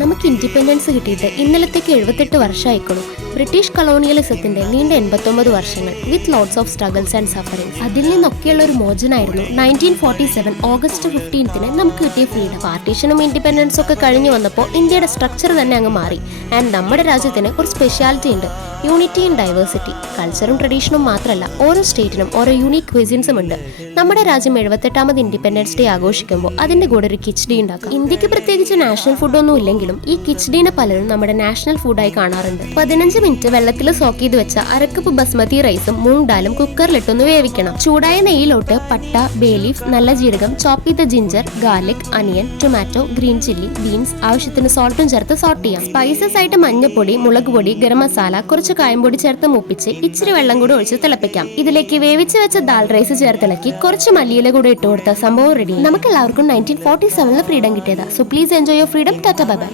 നമുക്ക് ഇൻഡിപെൻഡൻസ് കിട്ടിയിട്ട് ഇന്നലത്തേക്ക് 78 വർഷമായിക്കോളും. ബ്രിട്ടീഷ് കൊളോണിയലിസത്തിന്റെ നീണ്ട 89 വർഷങ്ങൾ with lots of struggles and suffering. അതിൽ നിന്നൊക്കെയുള്ള ഒരു മോചനായിരുന്നു 1947 ഓഗസ്റ്റ് 15 നമുക്ക് കിട്ടിയ ഫ്രീഡം. പാർട്ടീഷനും ഇൻഡിപെൻഡൻസും ഒക്കെ കഴിഞ്ഞു വന്നപ്പോൾ ഇന്ത്യയുടെ സ്ട്രക്ചർ തന്നെ അങ്ങ് മാറി. ആൻഡ് നമ്മുടെ രാജ്യത്തിന് ഒരു സ്പെഷ്യാലിറ്റി ഉണ്ട്, യൂണിറ്റി ഇൻ ഡൈവേഴ്സിറ്റി. കൾച്ചറും ട്രഡീഷനും മാത്രമല്ല, ഓരോ സ്റ്റേറ്റിനും ഓരോ യൂണീക് ക്വിസിൻസും ഉണ്ട്. നമ്മുടെ രാജ്യം 78ാമത് ഇൻഡിപെൻഡൻസ് ഡേ ആഘോഷിക്കുമ്പോൾ അതിന്റെ കൂടെ ഒരു കിച്ച്ഡി ഉണ്ടാക്കാം. ഇന്ത്യക്ക് പ്രത്യേകിച്ച് നാഷണൽ ഫുഡൊന്നും ഇല്ലെങ്കിലും ഈ കിച്ച്ഡീനെ പലരും നമ്മുടെ നാഷണൽ ഫുഡായി കാണാറുണ്ട്. 15 മിനിറ്റ് വെള്ളത്തിൽ സോക്ക് ചെയ്ത് വെച്ച അരക്കപ്പ് ബസ്മതി റൈസും മൂങ് ദാലും കുക്കറിലിട്ടൊന്ന് വേവിക്കണം. ചൂടായ നെയ്യിലോട്ട് പട്ട, ബേ ലീഫ്, നല്ല ജീരകം, ചോപ്പ് ചെയ്ത ജിഞ്ചർ, ഗാർലിക്, അനിയൻ, ടൊമാറ്റോ, ഗ്രീൻ ചില്ലി, ബീൻസ്, ആവശ്യത്തിന് സോൾട്ടും ചേർത്ത് സോട്ട് ചെയ്യാം. സ്പൈസസ് ആയിട്ട് മഞ്ഞപ്പൊടി, മുളക് പൊടി, ഗരം മസാല, കുറച്ച് കായംപൊടി ചേർത്ത് മുപ്പിച്ച് ഇച്ചിരി വെള്ളം കൂടി ഒഴിച്ച് തിളപ്പിക്കാം. ഇതിലേക്ക് വേവിച്ച് വെച്ച ദാൽ റൈസ് ചേർത്തിളക്കി കുറച്ച് മല്ലിയില കൂടെ ഇട്ട് കൊടുത്ത സംഭവം റെഡി. നമുക്ക് എല്ലാവർക്കും 1947 ഫ്രീഡം കിട്ടിയതാ. So please enjoy your freedom. Tata bye bye.